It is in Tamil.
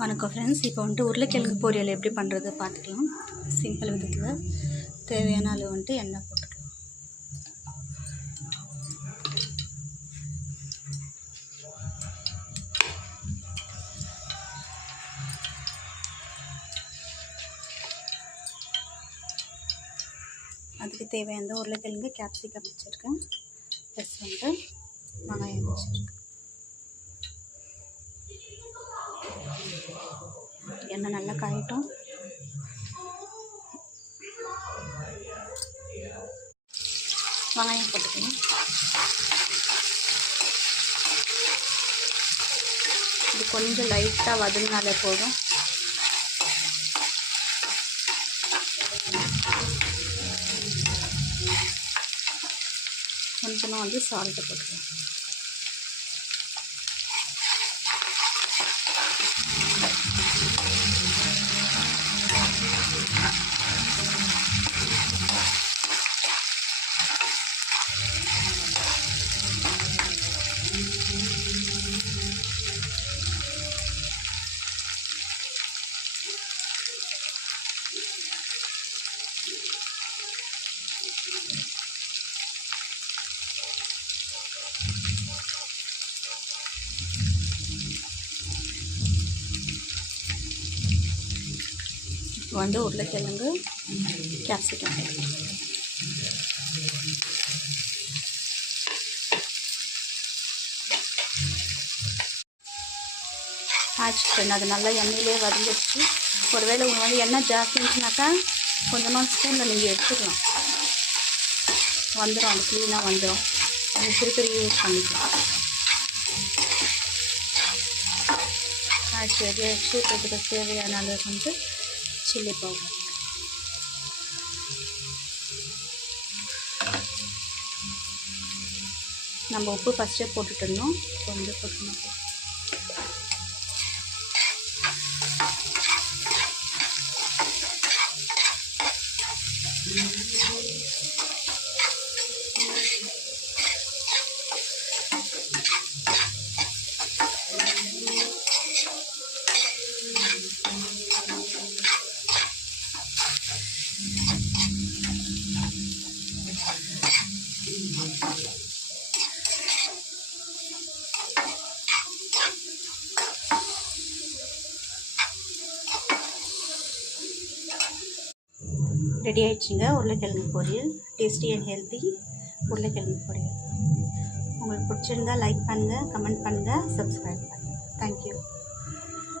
வணக்கம் ஃப்ரெண்ட்ஸ். இப்போ வந்துட்டு உருளைக்கிழங்கு பொரியல் எப்படி பண்ணுறது பார்த்துக்கலாம். சிம்பிள் விதத்தில் தேவையான அளவு வந்துட்டு எண்ணெய் போட்டுக்கலாம். அதுக்கு தேவையான உருளைக்கிழங்கு கேப்சிகம் வச்சுருக்கேன், ப்ளஸ் வந்துட்டு வெங்காயம் வச்சுருக்கேன். எண்ணெய் நல்லா காயட்டும். வெங்காயம் போட்டுக்கலாம். இது கொஞ்சம் லைட்டாக வதங்கினாலே போதும். கொஞ்சமாக வந்து சால்ட்டு போட்டுக்கலாம். வந்து உருளைக்கிழங்கு கேப்சிகம் ஆச்சு. அது நல்லா எண்ணெயிலே வதங்கிடுச்சு. ஒருவேளை உங்களுக்கு வந்து எண்ணெய் ஜாஸ்தி இருந்துச்சுனாக்கா கொஞ்சமாக ஸ்பூனில் நீங்கள் எடுத்துக்கலாம், வந்துடும். அது க்ளீனாக வந்துடும். நீங்கள் திருப்பி யூஸ் பண்ணிக்கலாம். ஆச்சு ரெடி ஆகிடுச்சு. இப்போ இதுக்கு தேவையான அளவுக்கு வந்து சில்லி பவுடர், நம்ம உப்பு ஃபஸ்ட்டே போட்டுட்டோம், கொஞ்சம் போட்டுணும். ரெடி ஆகிடுச்சிங்க உருளைக்கிழங்கு பொரியல். டேஸ்டி அண்ட் ஹெல்த்தி உருளைக்கிழங்கு பொரியல். உங்களுக்கு பிடிச்சிருந்தா லைக் பண்ணுங்கள், கமெண்ட் பண்ணுங்கள், சப்ஸ்கிரைப் பண்ணுங்கள். தேங்க்யூ.